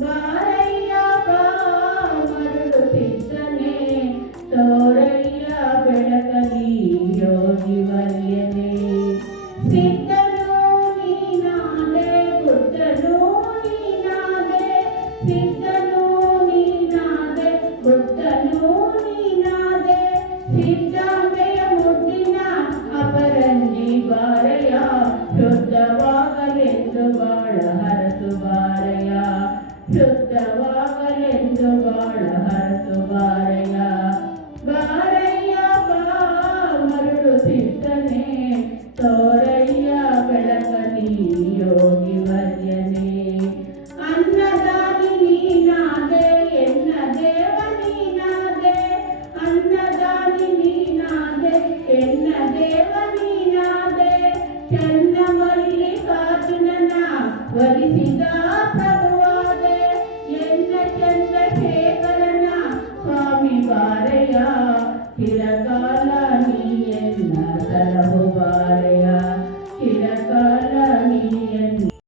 ಬಾರಯ್ಯ ಮರುಳು ಸಿದ್ದನೆ ತೋರಯ್ಯ ಬೆಳಕಲಿ ಯೋಗಿ ವರ್ಯನೆ ಸಿದ್ದನು ನೀನಾದೆ ಬುದ್ಧನು ನೀನಾದೆ ಸಿದ್ದನು ನೀನಾದೆ ಬುದ್ಧನು ನೀನಾದೆ ಸಿದ್ದಾಂಬೆಯ ಮುದ್ದಿನ ಅಪರಂಜಿ ಬಾರಯ್ಯ ಶುದ್ಧವಾಗಲೆಂದು ಬಾಳ ಹರಸು ಬಾರಯ್ಯ ಶುದ್ಧವಾಗಲೆಂದು ಬಾಳ ಹರಸು ಬಾರಯ್ಯ ಬಾರಯ್ಯ ಮರುಳು ಸಿದ್ದನೆ ತೋರಯ್ಯ ಬೆಳಕಲಿ ಯೋಗಿ ವರ್ಯನೆ ಅನ್ನದಾನಿ ನೀನಾದೆ ಎನ್ನ ದೇವ ನೀನಾದೆ ಅನ್ನದಾನಿ ನೀನಾದೆ ಎನ್ನ ದೇವ ನೀನಾದೆ ಚನ್ನ ಮಲ್ಲಿಕಾರ್ಜುನನ ವರಿಸಿದ ಪ್ರಭುವಾದೆ ಎನ್ನ ಚಂದ್ರಶೇಖರನ ಸ್ವಾಮಿ ಬಾರಯ್ಯ ಚಿರಕಾಲ